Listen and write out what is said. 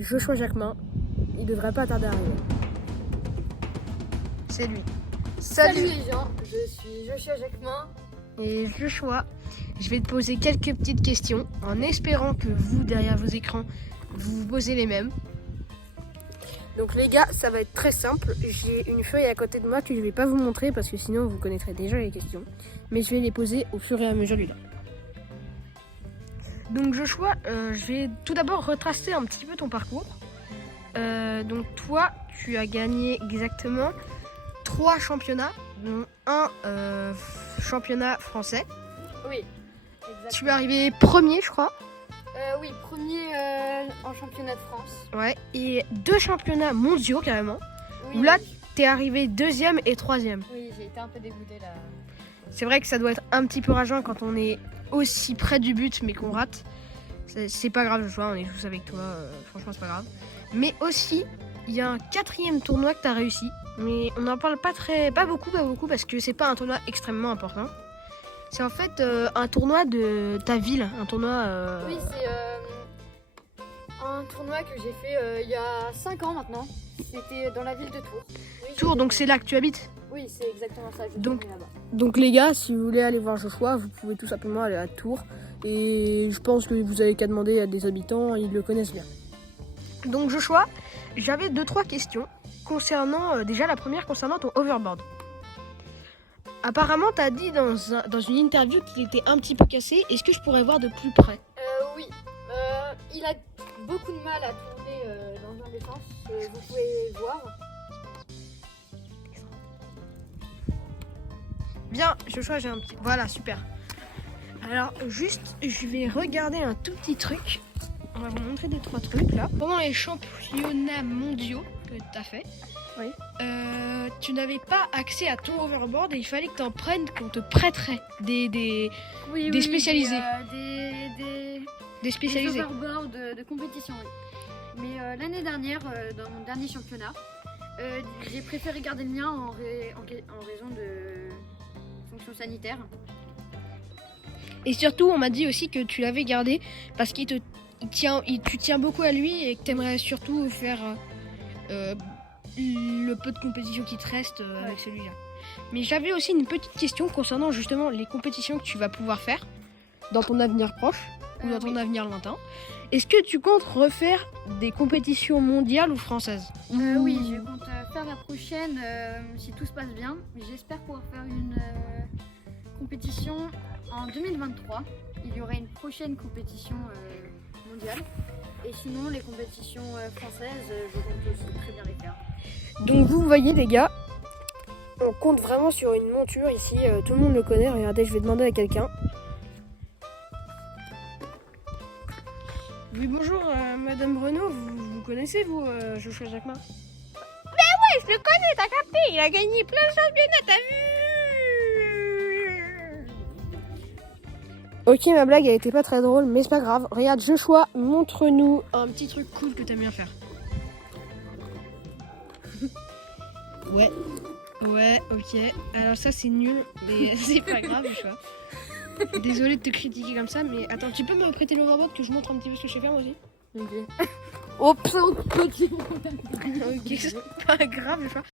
Joshua Jacquemin. Il devrait pas tarder à arriver. C'est lui. Salut les gens, je suis Joshua Jacquemin. Et Joshua, je vais te poser quelques petites questions en espérant que vous, derrière vos écrans, vous posez les mêmes. Donc les gars, ça va être très simple. J'ai une feuille à côté de moi que je vais pas vous montrer parce que sinon vous connaîtrez déjà les questions. Mais je vais les poser au fur et à mesure du temps. Donc Joshua, je vais tout d'abord retracer un petit peu ton parcours. Donc toi, tu as gagné exactement 3 championnats, dont un championnat français. Oui, exactement. Tu es arrivé premier, je crois. Oui, premier en championnat de France. Ouais. Et 2 championnats mondiaux carrément. Oui, Où là, t'es arrivé 2e et 3e. oui, j'ai été un peu dégoûtée là. C'est vrai que ça doit être un petit peu rageant quand on est aussi près du but mais qu'on rate. C'est pas grave, Joshua, on est tous avec toi. Franchement, c'est pas grave. Mais aussi, il y a un 4e tournoi que tu as réussi. Mais on n'en parle pas beaucoup parce que c'est pas un tournoi extrêmement important. C'est en fait un tournoi de ta ville, un tournoi. Oui, c'est un tournoi que j'ai fait il y a 5 ans maintenant. C'était dans la ville de Tours. Oui, Tours, donc c'est là que tu habites. Oui, c'est exactement ça. J'ai Donc- tourné là-bas. Donc les gars, si vous voulez aller voir Joshua, vous pouvez tout simplement aller à Tours. Et je pense que vous avez qu'à demander à des habitants, ils le connaissent bien. Donc Joshua, j'avais 2-3 questions concernant déjà la première concernant ton overboard. Apparemment, tu as dit dans une interview qu'il était un petit peu cassé. Est-ce que je pourrais voir de plus près? Oui, il a beaucoup de mal à tourner dans un des sens. Vous pouvez voir. Bien, Joshua, j'ai un petit... Voilà, super. Alors, juste, je vais regarder un tout petit truc. On va vous montrer 2-3 trucs, là. Pendant les championnats mondiaux que tu as fait, Oui. tu n'avais pas accès à ton overboard et il fallait que tu en prennes, qu'on te prêterait des Oui, Des spécialisés. Des spécialisés. overboards de compétition, oui. Mais l'année dernière, dans mon dernier championnat, j'ai préféré garder le mien en raison de fonctions sanitaires. Et surtout, on m'a dit aussi que tu l'avais gardé parce tu tiens beaucoup à lui et que tu aimerais surtout faire le peu de compétition qui te reste avec celui-là. Mais j'avais aussi une petite question concernant justement les compétitions que tu vas pouvoir faire dans ton avenir proche ou dans ton Oui. avenir lointain. Est-ce que tu comptes refaire des compétitions mondiales ou françaises? Oui, je compte faire la prochaine si tout se passe bien. J'espère pouvoir faire une compétition en 2023. Il y aura une prochaine compétition mondiale. Et sinon, les compétitions françaises, je compte aussi très bien les faire. Donc vous voyez les gars, on compte vraiment sur une monture ici, tout le monde le connaît, regardez, je vais demander à quelqu'un. Oui, bonjour, Madame Renaud, vous connaissez, vous, Joshua Jacquemin? Je le connais, t'as capté, il a gagné plein de championnats, t'as vu? Ok, ma blague elle était pas très drôle, mais c'est pas grave. Regarde, Joshua, montre-nous. Un petit truc cool que t'aimes bien faire. Ouais. Ouais, ok. Alors ça c'est nul, mais c'est pas grave, Joshua. Désolée de te critiquer comme ça, mais attends, tu peux me prêter l'overboard que je montre un petit peu ce que je sais faire moi aussi? Ok. Oh, petit. Ok, c'est pas grave, Joshua.